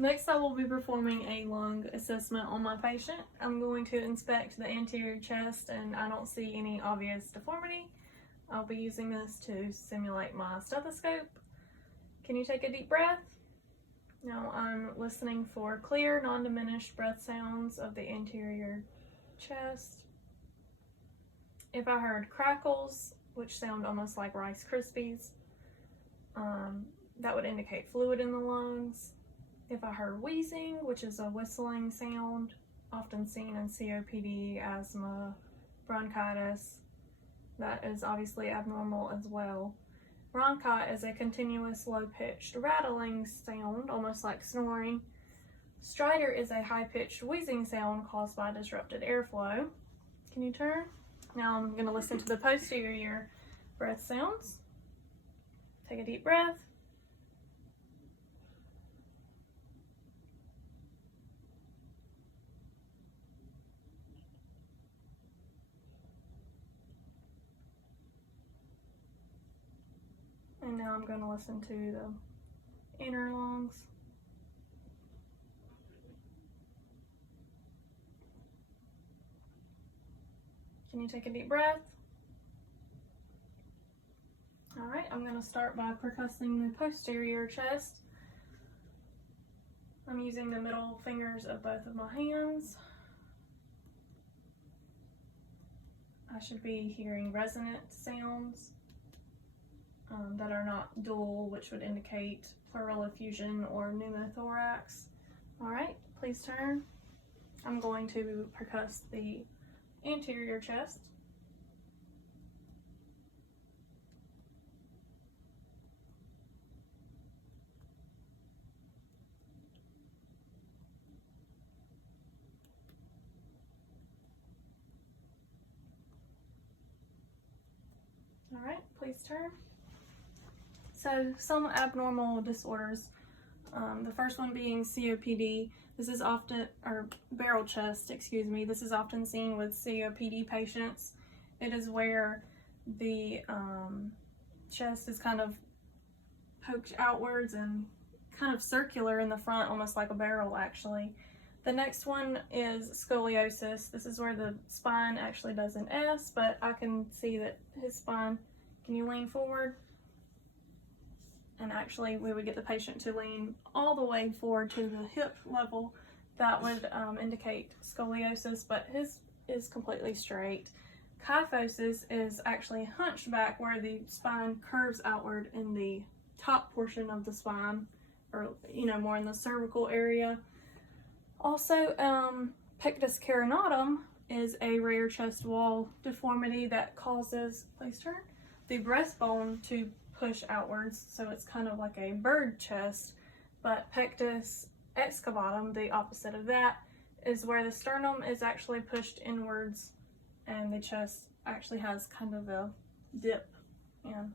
Next, I will be performing a lung assessment on my patient. I'm going to inspect the anterior chest and I don't see any obvious deformity. I'll be using this to simulate my stethoscope. Can you take a deep breath? Now I'm listening for clear, non-diminished breath sounds of the anterior chest. If I heard crackles, which sound almost like Rice Krispies, that would indicate fluid in the lungs. If I heard wheezing, which is a whistling sound, often seen in COPD, asthma, bronchitis, that is obviously abnormal as well. Bronchi is a continuous low-pitched rattling sound, almost like snoring. Stridor is a high-pitched wheezing sound caused by disrupted airflow. Can you turn? Now I'm going to listen to the posterior breath sounds. Take a deep breath. And now I'm going to listen to the inner lungs. Can you take a deep breath? All right, I'm going to start by percussing the posterior chest. I'm using the middle fingers of both of my hands. I should be hearing resonant sounds that are not dual, which would indicate pleural effusion or pneumothorax. All right, please turn. I'm going to percuss the anterior chest. All right, please turn. So some abnormal disorders, the first one being COPD. This is often, or barrel chest, excuse me. This is often seen with COPD patients. It is where the chest is kind of poked outwards and kind of circular in the front, almost like a barrel actually. The next one is scoliosis. This is where the spine actually does an S, but I can see that his spine, can you lean forward? And actually we would get the patient to lean all the way forward to the hip level. That would indicate scoliosis, but his is completely straight. Kyphosis is actually hunchback, where the spine curves outward in the top portion of the spine, or more in the cervical area. Also, pectus carinatum is a rare chest wall deformity that causes, please turn, the breastbone to push outwards, so it's kind of like a bird chest. But pectus excavatum, the opposite of that, is where the sternum is actually pushed inwards and the chest actually has kind of a dip in.